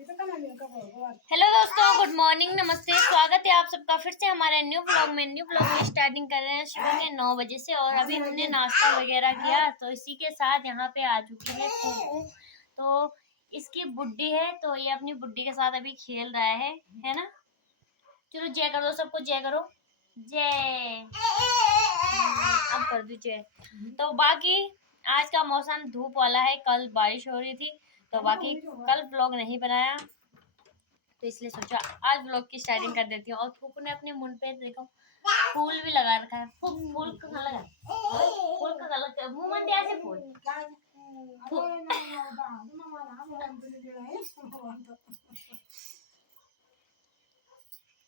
Hello दोस्तों, good morning, नमस्ते। स्वागत है आप सबका फिर से हमारे न्यू ब्लॉग की स्टार्टिंग कर रहे हैं सुबह के 9 बजे से। और अभी हमने नाश्ता वगैरह किया, तो इसी के साथ यहाँ पे आ चुकी है फूफू। तो इसकी बुड्डी है, तो ये अपनी बुड्डी के साथ अभी खेल रहा है ना। चलो जय कर दो, सबको जय करो, जय। अब कर दो जय। तो बाकी आज का मौसम धूप वाला है, कल बारिश हो रही थी, तो बाकी कल ब्लॉग नहीं बनाया, तो इसलिए सोचा आज ब्लॉग की स्टार्टिंग कर देती हूँ। और फूफू ने अपने मुंह पे देखो फूल भी लगा रखा है। फूल का कलर, फूल का कलर मुंह में दिया से फूल।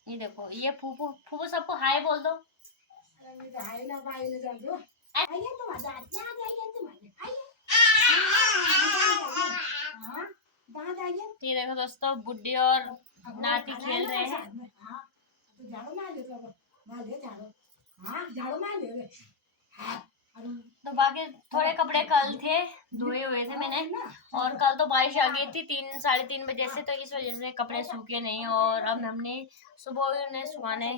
ये देखो, ये फूफू फूफू सबको हाय बोल दो। हाय ना बाई ने जान दो। आइए तुम आ जाइए तुम आइए। ये देखो दोस्तों, बुड्ढी और नाती खेल रहे हैं। तो बाकी थोड़े कपड़े कल थे, धोए हुए थे मैंने, और कल तो बारिश आ गई थी 3-3:30 बजे से, तो इस वजह से कपड़े सूखे नहीं। और अब हमने सुबह उन्हें सुखाने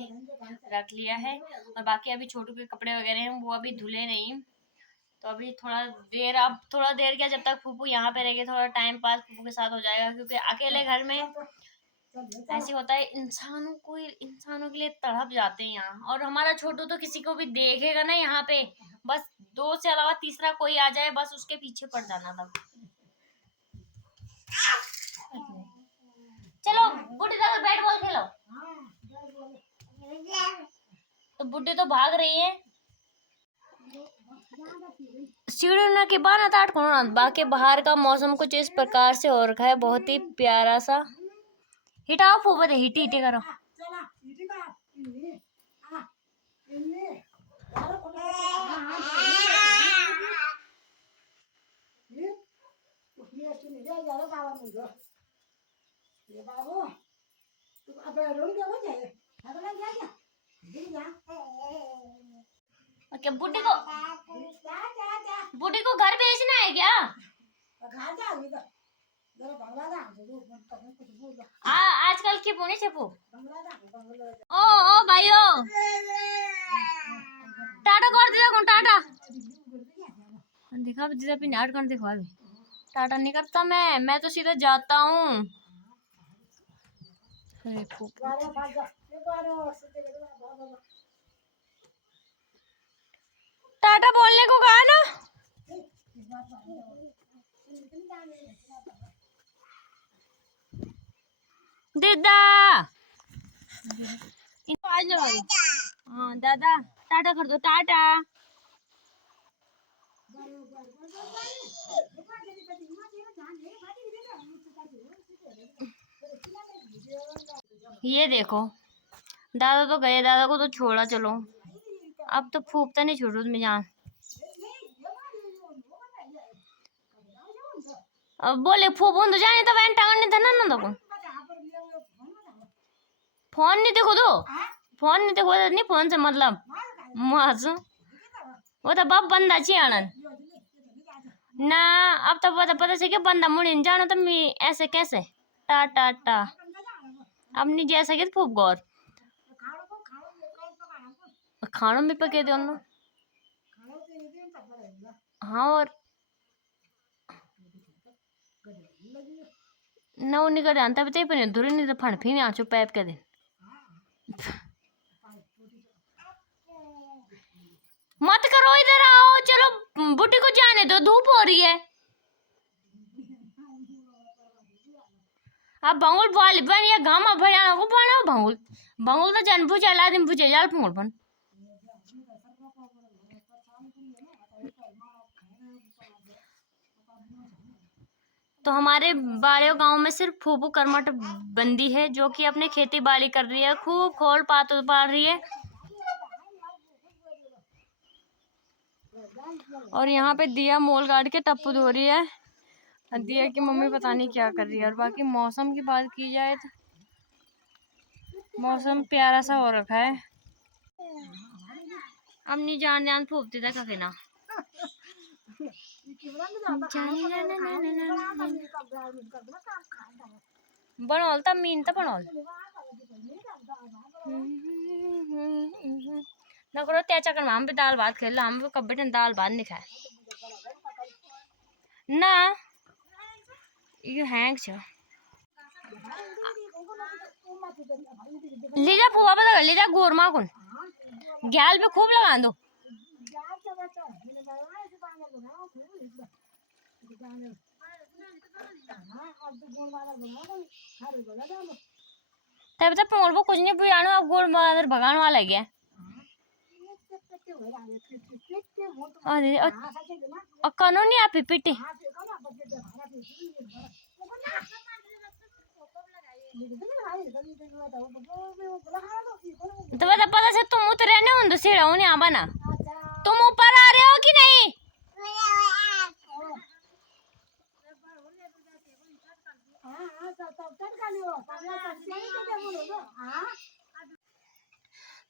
रख लिया है। और बाकी अभी छोटू के कपड़े वगैरह हैं, वो अभी धुले नहीं। तो अभी थोड़ा देर क्या, जब तक फूफू यहाँ पे रहेंगे, थोड़ा टाइम पास फूफू के साथ हो जाएगा, क्योंकि अकेले घर में ऐसे होता है, इंसानों के लिए तड़प जाते हैं यहाँ। और हमारा छोटू तो किसी को भी देखेगा ना यहाँ पे, बस 2 से अलावा तीसरा कोई आ जाए, बस उसके पीछे पड़ जाना था। चलो बुढ़ी दादा बैट बॉल खेलो। तो बुढ़ी तो भाग रही है। सीढ़ी के बाद ताट कोना। बाकी बाहर का मौसम कुछ इस प्रकार से हो रखा है, बहुत ही प्यारा सा। हिटाओ फूफे दे, हिटी हिटी करो। ओके, बुड्ढी को घर भेजना है क्या? आजकल की पुणे छपू। ओ भाइयों, टाटा कर दिया कौन? टाटा देखा दीदा भी नाट कर दिखा। टाटा नहीं करता मैं तो सीधा जाता हूँ। टाटा बोलने को कहा ना। दीदा हाँ दादा, टाटा कर दो, टाटा। ये देखो, दादा तो गए, दादा को तो छोड़ा। चलो अब तो फूकता नहीं छोड़ू तुम्हें जान। अब बोले फूफू तो जाने तो वैन टांगने था ना तो फोन नहीं देखो, फोन नहीं देखो नहीं, फोन से मतलब मज वो तो बाप बंदा छी आनंद ना। अब तो पता से क्या बंदा मुड़ी जाना, तो मैं ऐसे कैसे टा अब नहीं जा सके फूफ गौर खानों में पके दो ना। हाँ, और नौ निकल जानता भी ते धुरे नहीं तो फण फिर आ चुप पैप के दिन। मत करो, इधर आओ, चलो बुड्ढी को जाने दो, धूप हो रही है। अब भंगुल वाली बन या गामा भयाना को बना भंगुल तो जन भुजा ला दिन भुजा जाल फंगुल बन। तो हमारे बाड़ियों गांव में सिर्फ फूफू कर्मठ बंदी है, जो कि अपने खेती बाड़ी कर रही है, खूब खोल पात पाल रही है। और यहाँ पे दिया मोल काट के टप्पू धो रही है। दिया की मम्मी पता नहीं क्या कर रही है। और बाकी मौसम की बात की जाए तो मौसम प्यारा सा हो रखा है। अब नहीं जान फूफती था कभी ना। बनोल तब मीन तो बनोल ना करो त्या चक्कर में हम भी दाल भात खेल हम भी कब बेटन दाल भात नहीं खाए ना ये हैंग छ लीजा फुआ पता लीजा गोरमा कुन ग्याल पे खूब लगा दो तब तक पोल वो कुछ नहीं बुझानो अब गोल मार भगाने वाला है क्या और कनो नहीं आप पिटी तो पता से तुम उतरे नहीं हूं सीढ़ा हूं यहाँ बना तुम ऊपर आ रहे हो कि नहीं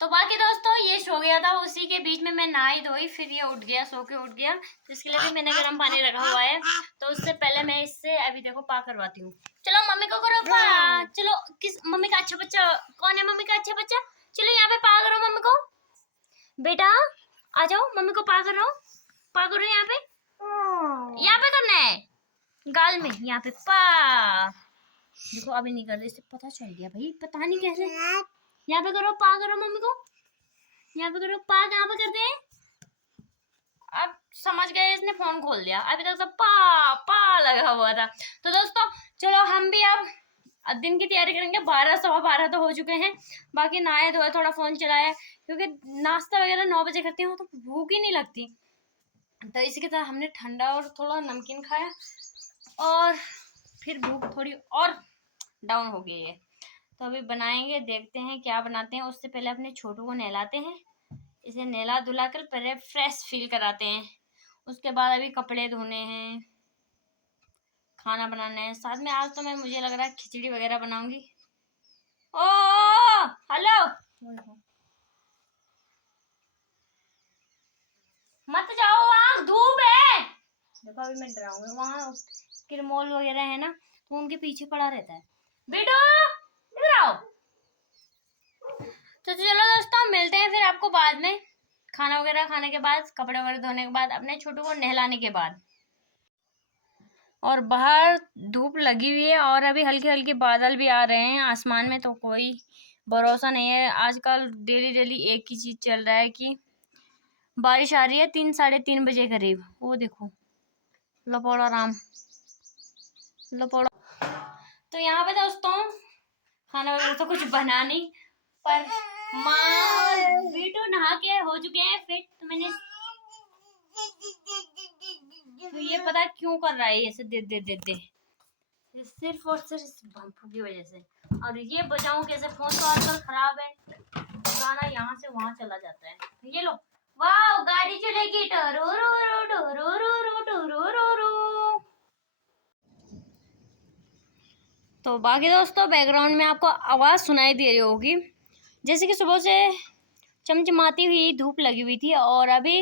तो बाकी दोस्तों ये सो गया था उसी के बीच में मैं नहाई धोई फिर ये उठ गया सो के उठ गया तो इसके लिए भी मैंने गर्म पानी रखा हुआ है तो उससे पहले मैं इससे अभी देखो पा करवाती हूँ चलो मम्मी को करो पा चलो किस मम्मी का अच्छा बच्चा कौन है मम्मी का अच्छा बच्चा चलो यहाँ पे पा करो मम्मी को बेटा आ जाओ मम्मी को पा करो यहाँ पे करना है गाल में यहाँ पे पा देखो अभी नहीं कर रही इससे पता चल गया भाई पता नहीं कैसे यहाँ पे करो पा करो मम्मी को यहाँ पे करो पा कहाँ पे करते हैं अब समझ गए इसने फोन खोल दिया अभी तक तो पा लगा हुआ था तो दोस्तों चलो हम भी अब दिन की तैयारी करेंगे 12 सवा 12 तो हो चुके हैं बाकी नहाए धोए थोड़ा फोन चलाया क्योंकि नाश्ता वगैरह 9 बजे करती हूँ तो भूख ही नहीं लगती तो इसी के साथ हमने ठंडा और थोड़ा नमकीन खाया और फिर भूख थोड़ी और डाउन हो गई है तो अभी बनाएंगे देखते हैं क्या बनाते हैं उससे पहले अपने छोटू को नहलाते हैं इसे नहला धुला कर पहले फ्रेश फील कराते हैं उसके बाद अभी कपड़े धोने हैं खाना बनाना है साथ में आज तो मैं मुझे लग रहा है खिचड़ी वगैरह बनाऊंगी ओ हेलो मत जाओ वहां धूप है देखो अभी मैं डराऊंगी वहां किरमोल वगैरह है ना तो उनके पीछे पड़ा रहता है बेटो इधर आओ तो चलो दोस्तों मिलते हैं फिर आपको बाद में खाना वगैरह खाने के बाद कपड़े वगैरह धोने के बाद अपने छोटू को नहलाने के बाद और बाहर धूप लगी हुई है और अभी हल्के हल्के बादल भी आ रहे हैं आसमान में तो कोई भरोसा नहीं है आजकल डेली एक ही चीज चल रहा है कि बारिश आ रही है 3 साढ़े 3 बजे करीब वो देखो लपोड़ा राम लपोड़ा तो यहाँ पे दोस्तों खाना वगैरह तो कुछ बना नहीं पर माँ बेटो नहा के हो चुके हैं फिट तो मैंने तो ये पता क्यों कर रहा है ऐसे दे सिर्फ और सिर्फ भंपू की वजह से और ये बजाऊं कैसे फोन तो आजकल खराब है गाना यहाँ से वहां चला जाता है ये लो वाह गाड़ी चलेगी टरो रो रो टरो रो रो टरो रो रो तो बाकी दोस्तों बैकग्राउंड में आपको आवाज सुनाई दे रही होगी जैसे कि सुबह से चमचमाती हुई धूप लगी हुई थी और अभी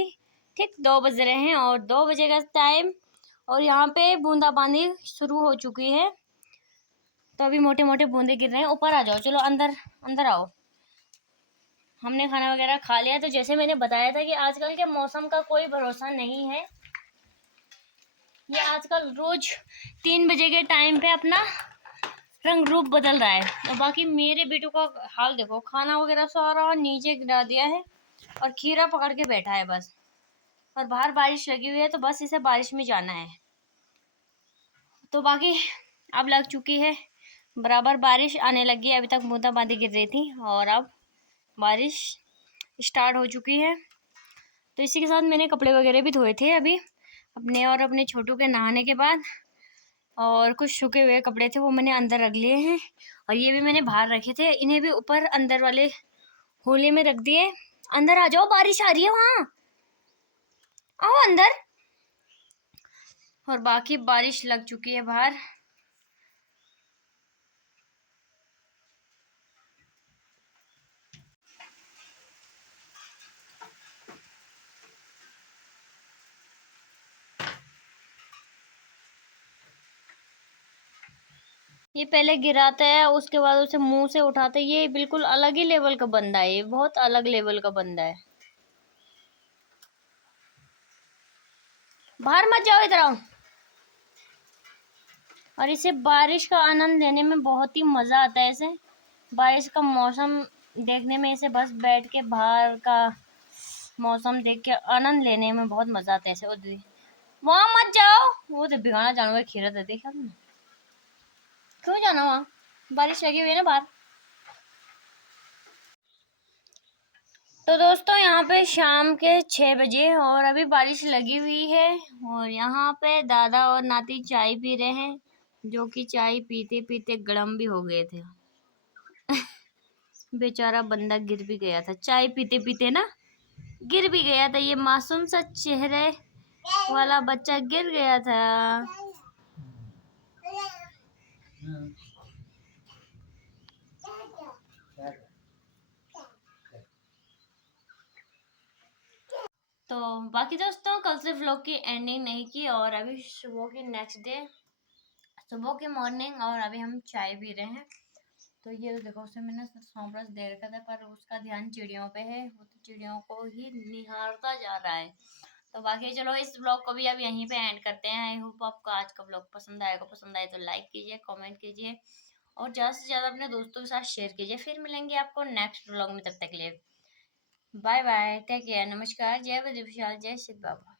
ठीक 2 बज रहे हैं और 2 बजे का टाइम और यहाँ पे बूंदाबांदी शुरू हो चुकी है तो अभी मोटे मोटे बूंदे गिर रहे हैं ऊपर आ जाओ चलो अंदर अंदर आओ हमने खाना वगैरह खा लिया तो जैसे मैंने बताया था कि आजकल के मौसम का कोई भरोसा नहीं है ये आजकल रोज 3 बजे के टाइम पे अपना रंग रूप बदल रहा है और बाकी मेरे बेटू का हाल देखो खाना वगैरह सारा नीचे गिरा दिया है और खीरा पकड़ के बैठा है बस और बाहर बारिश लगी हुई है तो बस इसे बारिश में जाना है तो बाकी अब लग चुकी है बराबर बारिश आने लगी है अभी तक बूंदाबांदी गिर रही थी और अब बारिश स्टार्ट हो चुकी है तो इसी के साथ मैंने कपड़े वगैरह भी धोए थे अभी अपने और अपने छोटू के नहाने के बाद और कुछ सूखे हुए कपड़े थे वो मैंने अंदर रख लिए हैं और ये भी मैंने बाहर रखे थे इन्हें भी ऊपर अंदर वाले होले में रख दिए अंदर आ जाओ बारिश आ रही है वहां आओ अंदर और बाकी बारिश लग चुकी है बाहर ये पहले गिराता है, उसके बाद उसे मुंह से उठाता है। ये बिल्कुल अलग ही लेवल का बंदा है, ये बहुत अलग लेवल का बंदा है। बाहर मत जाओ, इधर आओ। और इसे बारिश का आनंद लेने में बहुत ही मजा आता है। इसे बारिश का मौसम देखने में, इसे बस बैठ के बाहर का मौसम देख के आनंद लेने में बहुत मजा आता है। इसे उधर वहां मत जाओ, वो तो भिगाना जानवर खेल रहा था, देखा तुमने? क्यों जाना वहाँ, बारिश लगी हुई है ना बाहर। तो दोस्तों यहाँ पे शाम के 6 बजे और अभी बारिश लगी हुई है। और यहाँ पे दादा और नाती चाय पी रहे हैं, जो कि चाय पीते पीते गड़म भी हो गए थे। बेचारा बंदा गिर भी गया था, चाय पीते पीते ना गिर भी गया था। ये मासूम सा चेहरे वाला बच्चा गिर गया था। तो बाकी दोस्तों कल से व्लॉग की एंडिंग नहीं की, और अभी सुबह की नेक्स्ट डे, सुबह की मॉर्निंग, और अभी हम चाय पी रहे हैं। तो ये तो देखो, उसे मैंने सौंफ रस दे रखा था, पर उसका ध्यान चिड़ियों पे है, वो तो चिड़ियों को ही निहारता जा रहा है। तो बाकी चलो इस ब्लॉग को भी अब यहीं पे एंड करते हैं। आई होप आपको आज का ब्लॉग पसंद आएगा। पसंद आए तो लाइक कीजिए, कमेंट कीजिए, और ज़्यादा से ज़्यादा अपने दोस्तों के साथ शेयर कीजिए। फिर मिलेंगे आपको नेक्स्ट ब्लॉग में, तब तक के लिए बाय बाय, टेक केयर, नमस्कार, जय विधि विशाल, जय श्री बाबा।